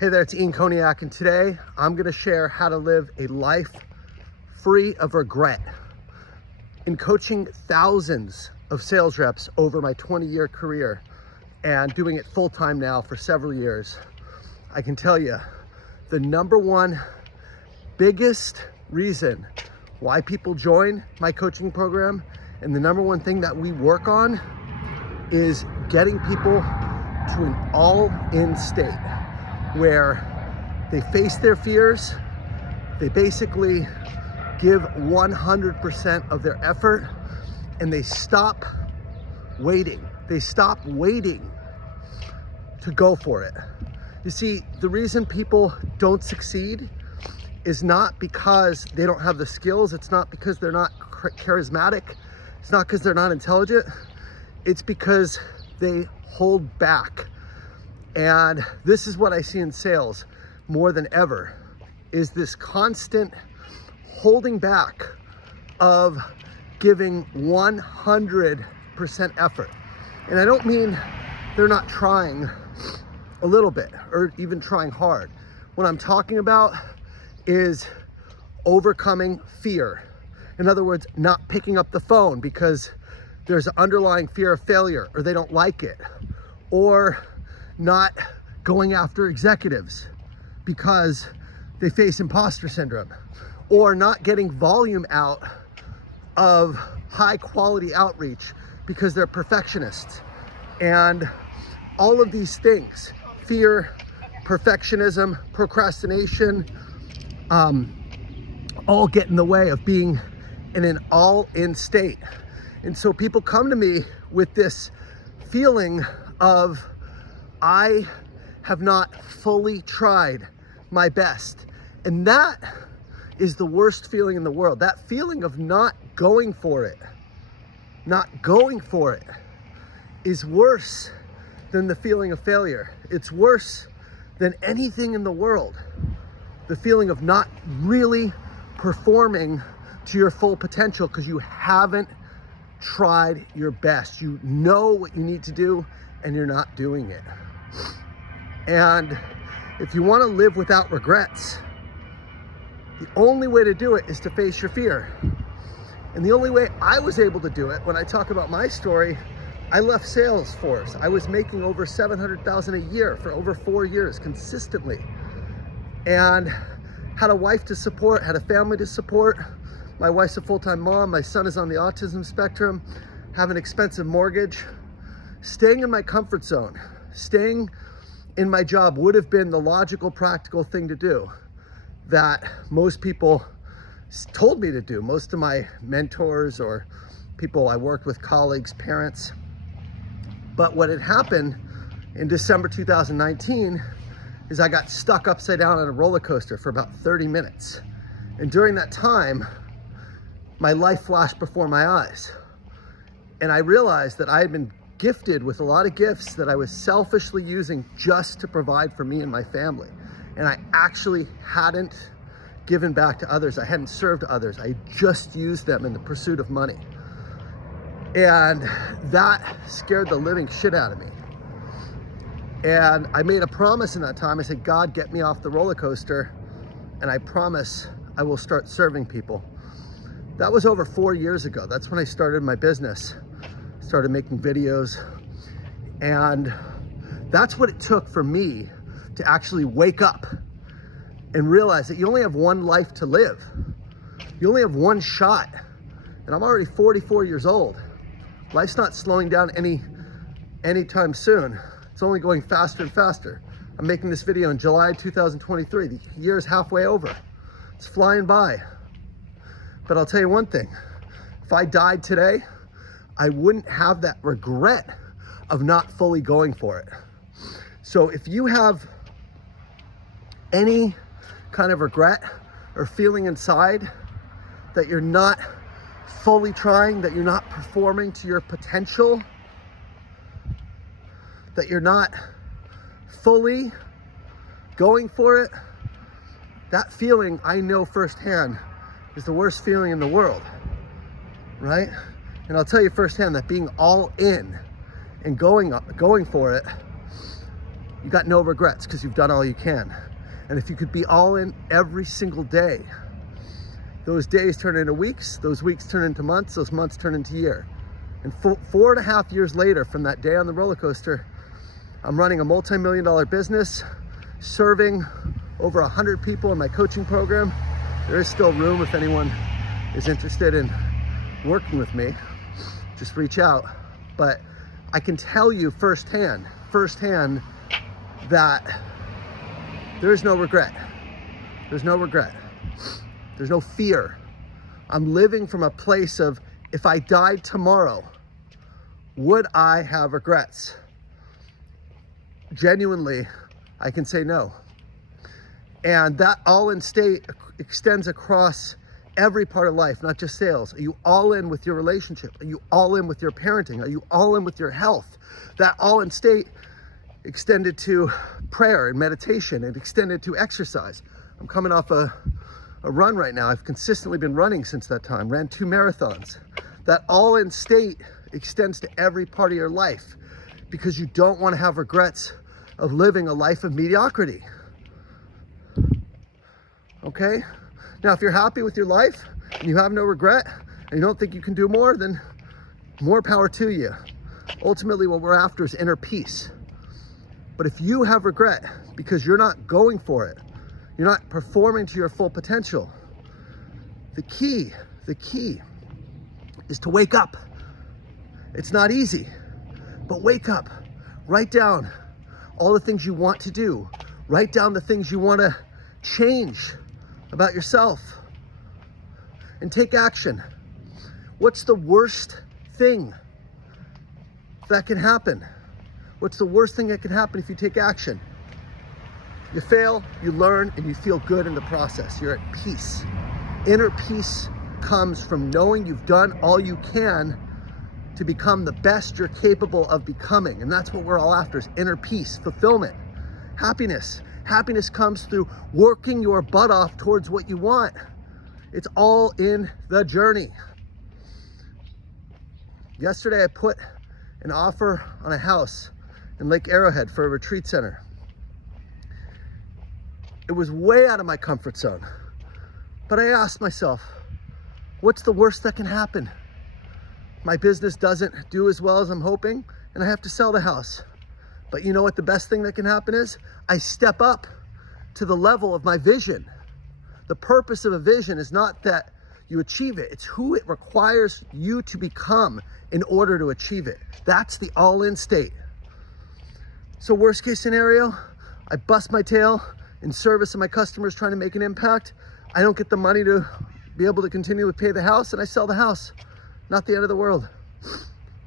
Hey there, it's Ian Koniak, and today I'm going to share how to live a life free of regret. In coaching thousands of sales reps over my 20-year career and doing it full-time now for several years, I can tell you the number one biggest reason why people join my coaching program, and the number one thing that we work on, is getting people to an all-in state where they face their fears, they basically give 100% of their effort, and they stop waiting. They stop waiting to go for it. You see, the reason people don't succeed is not because they don't have the skills, it's not because they're not charismatic, it's not because they're not intelligent, it's because they hold back. And this is what I see in sales more than ever, is this constant holding back of giving 100% effort. And I don't mean they're not trying a little bit or even trying hard. What I'm talking about is overcoming fear. In other words, not picking up the phone because there's an underlying fear of failure, or they don't like it, or not going after executives because they face imposter syndrome, or not getting volume out of high quality outreach because they're perfectionists. And all of these things, fear, perfectionism, procrastination, all get in the way of being in an all-in state. And so people come to me with this feeling of, I have not fully tried my best. And that is the worst feeling in the world. That feeling of not going for it is worse than the feeling of failure. It's worse than anything in the world. The feeling of not really performing to your full potential because you haven't tried your best. You know what you need to do and you're not doing it. And if you want to live without regrets, the only way to do it is to face your fear. And the only way I was able to do it, when I talk about my story, I left Salesforce. I was making over $700,000 a year for over 4 years consistently, and had a wife to support, had a family to support. My wife's a full-time mom. My son is on the autism spectrum, have an expensive mortgage. Staying in my comfort zone, staying in my job would have been the logical, practical thing to do that most people told me to do. Most of my mentors or people I worked with, colleagues, parents. But what had happened in December 2019 is I got stuck upside down on a roller coaster for about 30 minutes. And during that time, my life flashed before my eyes. And I realized that I had been gifted with a lot of gifts that I was selfishly using just to provide for me and my family. And I actually hadn't given back to others. I hadn't served others. I just used them in the pursuit of money. And that scared the living shit out of me. And I made a promise in that time. I said, God, get me off the roller coaster, and I promise I will start serving people. That was over 4 years ago. That's when I started my business. Started making videos, and that's what it took for me to actually wake up and realize that you only have one life to live. You only have one shot, and I'm already 44 years old. Life's not slowing down anytime soon. It's only going faster and faster. I'm making this video in July 2023. The year's halfway over. It's flying by. But I'll tell you one thing, if I died today, I wouldn't have that regret of not fully going for it. So if you have any kind of regret or feeling inside that you're not fully trying, that you're not performing to your potential, that you're not fully going for it, that feeling I know firsthand is the worst feeling in the world, right? And I'll tell you firsthand that being all in and going for it you got no regrets because you've done all you can. And if you could be all in every single day, those days turn into weeks, those weeks turn into months, those months turn into year. And 4.5 years later from that day on the roller coaster, I'm running a multi-million-dollar business, serving over 100 people in my coaching program. There is still room if anyone is interested in working with me, just reach out. But I can tell you firsthand that there is no regret. There's no regret. There's no fear. I'm living from a place of, if I died tomorrow, would I have regrets? Genuinely, I can say no. And that all-in state extends across every part of life, not just sales. Are you all in with your relationship? Are you all in with your parenting? Are you all in with your health? That all-in state extended to prayer and meditation, and extended to exercise. I'm coming off a run right now. I've consistently been running since that time, ran 2 marathons. That all-in state extends to every part of your life because you don't want to have regrets of living a life of mediocrity. Okay? Now, if you're happy with your life and you have no regret and you don't think you can do more, then more power to you. Ultimately, what we're after is inner peace. But if you have regret because you're not going for it, you're not performing to your full potential, the key is to wake up. It's not easy, but wake up. Write down all the things you want to do. Write down the things you want to change about yourself and take action. What's the worst thing that can happen? What's the worst thing that can happen if you take action? You fail, you learn, and you feel good in the process. You're at peace. Inner peace comes from knowing you've done all you can to become the best you're capable of becoming. And that's what we're all after, is inner peace, fulfillment, happiness. Happiness comes through working your butt off towards what you want. It's all in the journey. Yesterday, I put an offer on a house in Lake Arrowhead for a retreat center. It was way out of my comfort zone. But I asked myself, what's the worst that can happen? My business doesn't do as well as I'm hoping, and I have to sell the house. But you know what the best thing that can happen is? I step up to the level of my vision. The purpose of a vision is not that you achieve it. It's who it requires you to become in order to achieve it. That's the all-in state. So worst case scenario, I bust my tail in service of my customers trying to make an impact. I don't get the money to be able to continue to pay the house, and I sell the house. Not the end of the world.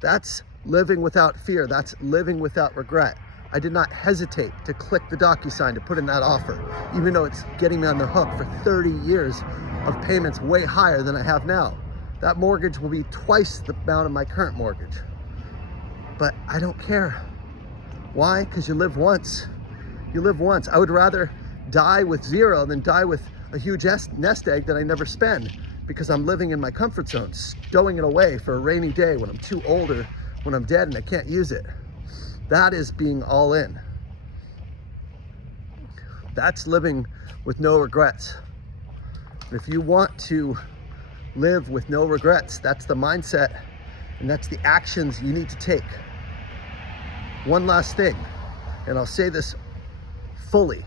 That's living without fear. That's living without regret. I did not hesitate to click the DocuSign to put in that offer, even though it's getting me on the hook for 30 years of payments way higher than I have now. That mortgage will be twice the amount of my current mortgage. But I don't care. Why? Because you live once. You live once. I would rather die with 0 than die with a huge nest egg that I never spend, because I'm living in my comfort zone, stowing it away for a rainy day when I'm too older, when I'm dead and I can't use it. That is being all in. That's living with no regrets. If you want to live with no regrets, that's the mindset and that's the actions you need to take. One last thing, and I'll say this fully.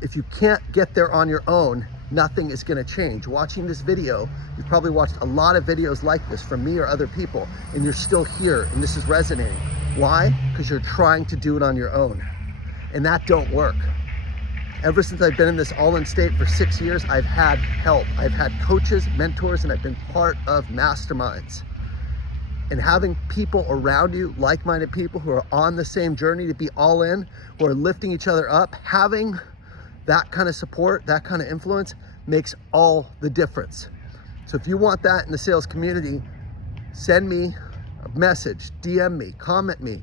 If you can't get there on your own, nothing is going to change. Watching this video, you've probably watched a lot of videos like this from me or other people, and you're still here and this is resonating. Why? Because you're trying to do it on your own, and that don't work. Ever since I've been in this all-in state for 6 years, I've had help. I've had coaches, mentors, and I've been part of masterminds. And having people around you, like-minded people who are on the same journey to be all in, who are lifting each other up, having that kind of support, that kind of influence makes all the difference. So if you want that in the sales community, send me a message, DM me, comment me,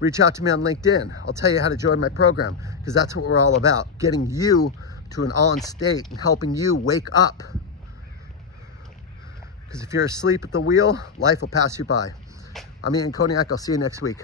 reach out to me on LinkedIn. I'll tell you how to join my program, because that's what we're all about, getting you to an all-in state and helping you wake up. Because if you're asleep at the wheel, life will pass you by. I'm Ian Koniak. I'll see you next week.